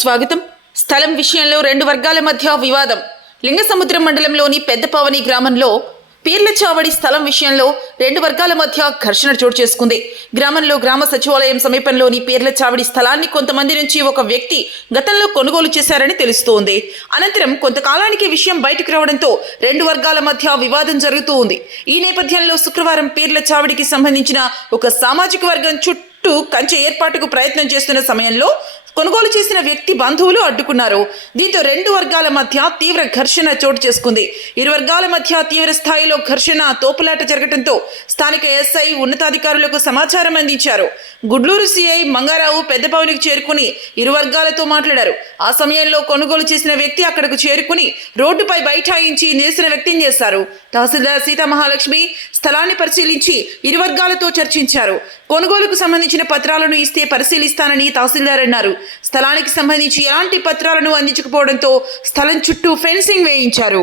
స్వాగతం. స్థలం విషయంలో రెండు వర్గాల మధ్య వివాదం. లింగసముద్రం మండలంలోని పెద్దపావని గ్రామంలో పీర్ల చావడి స్థలం విషయంలో రెండు వర్గాల మధ్య ఘర్షణ చోటు చేసుకుంది. గ్రామంలో గ్రామ సచివాలయం సమీపంలోని పీర్ల చావడి స్థలాన్ని కొంతమంది నుంచి ఒక వ్యక్తి గతంలో కొనుగోలు చేశారని తెలుస్తోంది. అనంతరం కొంతకాలానికి విషయం బయటకు రావడంతో రెండు వర్గాల మధ్య వివాదం జరుగుతూ ఉంది. ఈ నేపథ్యంలో శుక్రవారం పీర్ల చావడికి సంబంధించిన ఒక సామాజిక వర్గం చుట్టూ కంచె ఏర్పాటుకు ప్రయత్నం చేస్తున్న సమయంలో కొనుగోలు చేసిన వ్యక్తి బంధువులు అడ్డుకున్నారు. దీంతో రెండు వర్గాల మధ్య తీవ్ర ఘర్షణ చోటు చేసుకుంది. ఇరు వర్గాల మధ్య తీవ్ర స్థాయిలో ఘర్షణ తోపులాట జరగడంతో స్థానిక ఎస్ఐ ఉన్నతాధికారులకు సమాచారం అందించారు. గుడ్లూరు సిఐ మంగారావు పెద్దపావనికి చేరుకుని ఇరు వర్గాలతో మాట్లాడారు. ఆ సమయంలో కొనుగోలు చేసిన వ్యక్తి అక్కడకు చేరుకుని రోడ్డుపై బైఠాయించి నిరసన వ్యక్తం చేశారు. తహసీల్దార్ సీతామహాలక్ష్మి స్థలాన్ని పరిశీలించి ఇరు వర్గాలతో చర్చించారు. కొనుగోలుకు సంబంధించిన పత్రాలను ఇస్తే పరిశీలిస్తానని తహసీల్దార్ అన్నారు. స్థలానికి సంబంధించి ఎలాంటి పత్రాలను అందించకపోవడంతో స్థలం చుట్టూ ఫెన్సింగ్ వేయించారు.